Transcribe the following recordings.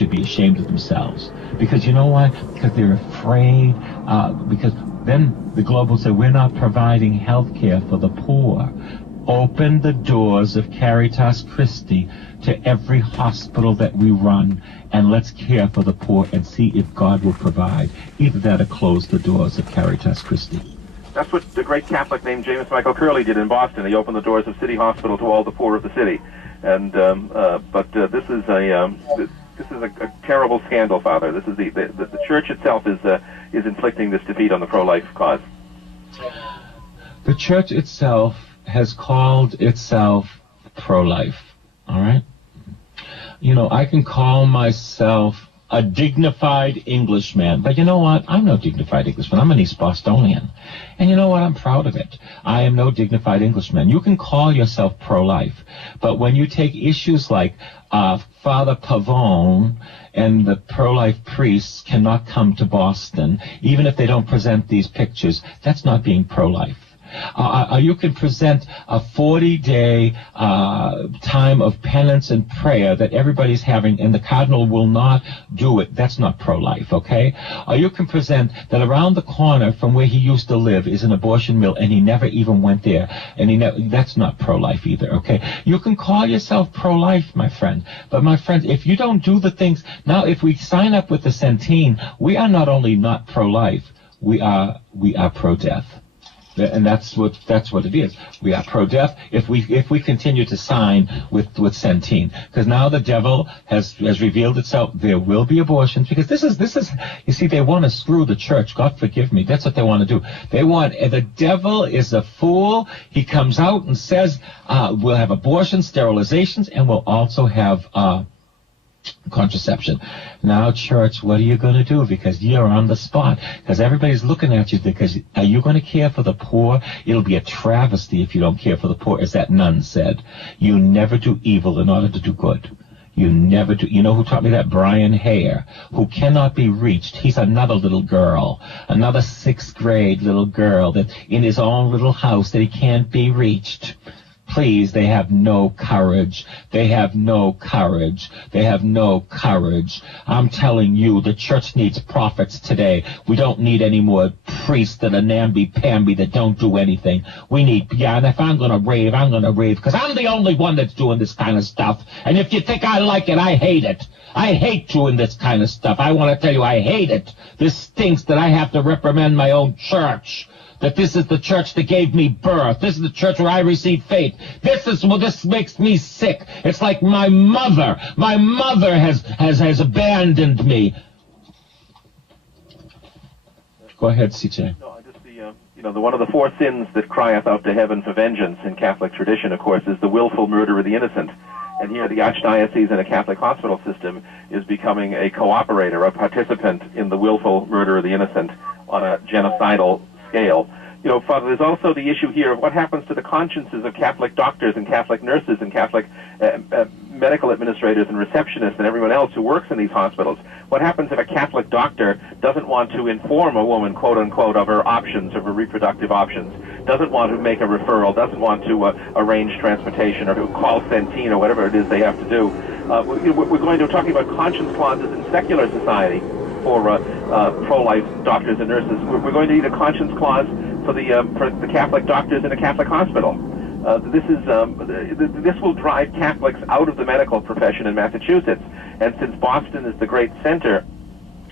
should be ashamed of themselves. Because you know why? Because they're afraid, because then the Globe will say, we're not providing health care for the poor. Open the doors of Caritas Christi to every hospital that we run, and let's care for the poor and see if God will provide. Either that or close the doors of Caritas Christi. That's what the great Catholic named James Michael Curley did in Boston. He opened the doors of City Hospital to all the poor of the city. And this is a terrible scandal, Father. This is the church itself is inflicting this defeat on the pro-life cause. The church itself has called itself pro-life. All right. You know, I can call myself a dignified Englishman, but you know what? I'm no dignified Englishman. I'm an East Bostonian. And you know what? I'm proud of it. I am no dignified Englishman. You can call yourself pro-life, but when you take issues like Father Pavone and the pro-life priests cannot come to Boston, even if they don't present these pictures, that's not being pro-life. You can present a 40-day time of penance and prayer that everybody's having, and the cardinal will not do it. That's not pro-life, okay? You can present that around the corner from where he used to live is an abortion mill, and he never even went there, and that's not pro-life either, okay? You can call yourself pro-life, my friend, but my friend, if you don't do the things, now if we sign up with the Centene, we are not only not pro-life, we are pro-death. And that's what it is. We are pro-death if we continue to sign with Centene, because now the devil has revealed itself. There will be abortions, because this is you see, they want to screw the church. God forgive me. That's what they want to do. The devil is a fool. He comes out and says we'll have abortions, sterilizations, and we'll also have contraception. Now, church, what are you going to do? Because you're on the spot. Because everybody's looking at you. Because are you going to care for the poor? It'll be a travesty if you don't care for the poor, as that nun said. You never do evil in order to do good. You never do. You know who taught me that? Brian Hare, who cannot be reached. He's another little girl, another 6th grade little girl that in his own little house that he can't be reached. Please, they have no courage. They have no courage. They have no courage. I'm telling you, the church needs prophets today. We don't need any more priests that are namby-pamby that don't do anything. We need, and if I'm going to rave, I'm going to rave, because I'm the only one that's doing this kind of stuff. And if you think I like it, I hate it. I hate doing this kind of stuff. I want to tell you, I hate it. This stinks that I have to reprimand my own church. That this is the church that gave me birth. This is the church where I received faith. This makes me sick. It's like my mother has abandoned me. Go ahead, CJ. No, one of the 4 sins that crieth out to heaven for vengeance in Catholic tradition, of course, is the willful murder of the innocent. And here the Archdiocese in a Catholic hospital system is becoming a cooperator, a participant in the willful murder of the innocent on a genocidal scale. You know, Father, there's also the issue here of what happens to the consciences of Catholic doctors and Catholic nurses and Catholic medical administrators and receptionists and everyone else who works in these hospitals. What happens if a Catholic doctor doesn't want to inform a woman, quote-unquote, of her options, of her reproductive options, doesn't want to make a referral, doesn't want to arrange transportation or to call Centene or whatever it is they have to do? We're talking about conscience clauses in secular society for pro-life doctors and nurses. We're going to need a conscience clause for the Catholic doctors in a Catholic hospital. This will drive Catholics out of the medical profession in Massachusetts. And since Boston is the great center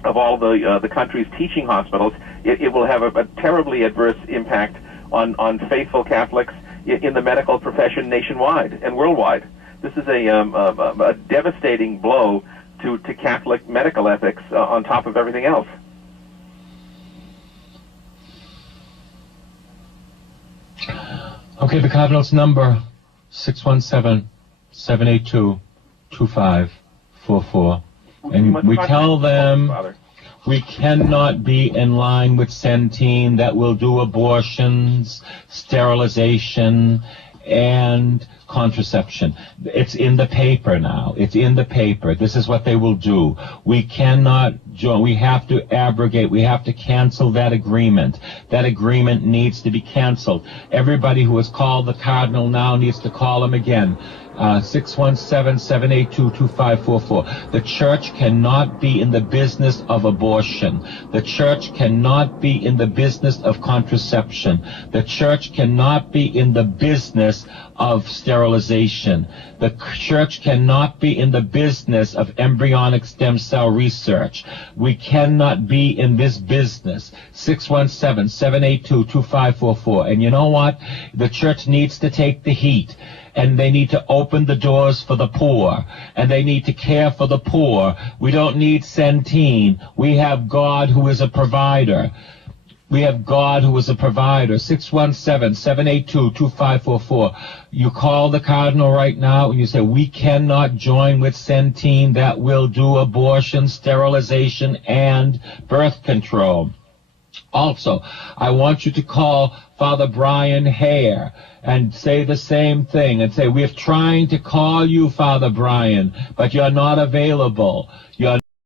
of all the country's teaching hospitals, it will have a terribly adverse impact on faithful Catholics in the medical profession nationwide and worldwide. This is a devastating blow to Catholic medical ethics on top of everything else. Okay, the Cardinal's number, 617-782-2544. And we tell them we cannot be in line with Centene that will do abortions, sterilization, and contraception. It's in the paper now. It's in the paper. This is what they will do. We cannot join. We have to abrogate. We have to cancel that agreement. That agreement needs to be canceled. Everybody who has called the Cardinal now needs to call him again. 617-782-2544. The church cannot be in the business of abortion. The church cannot be in the business of contraception. The church cannot be in the business of sterilization. The church cannot be in the business of embryonic stem cell research. We cannot be in this business. 617-782-2544. And you know what? The church needs to take the heat. And they need to open the doors for the poor. And they need to care for the poor. We don't need Centene. We have God who is a provider. We have God who is a provider. 617-782-2544. You call the Cardinal right now and you say, we cannot join with Centene that will do abortion, sterilization, and birth control. Also, I want you to call Father Brian Hare and say the same thing and say, we're trying to call you, Father Brian, but you're not available. You're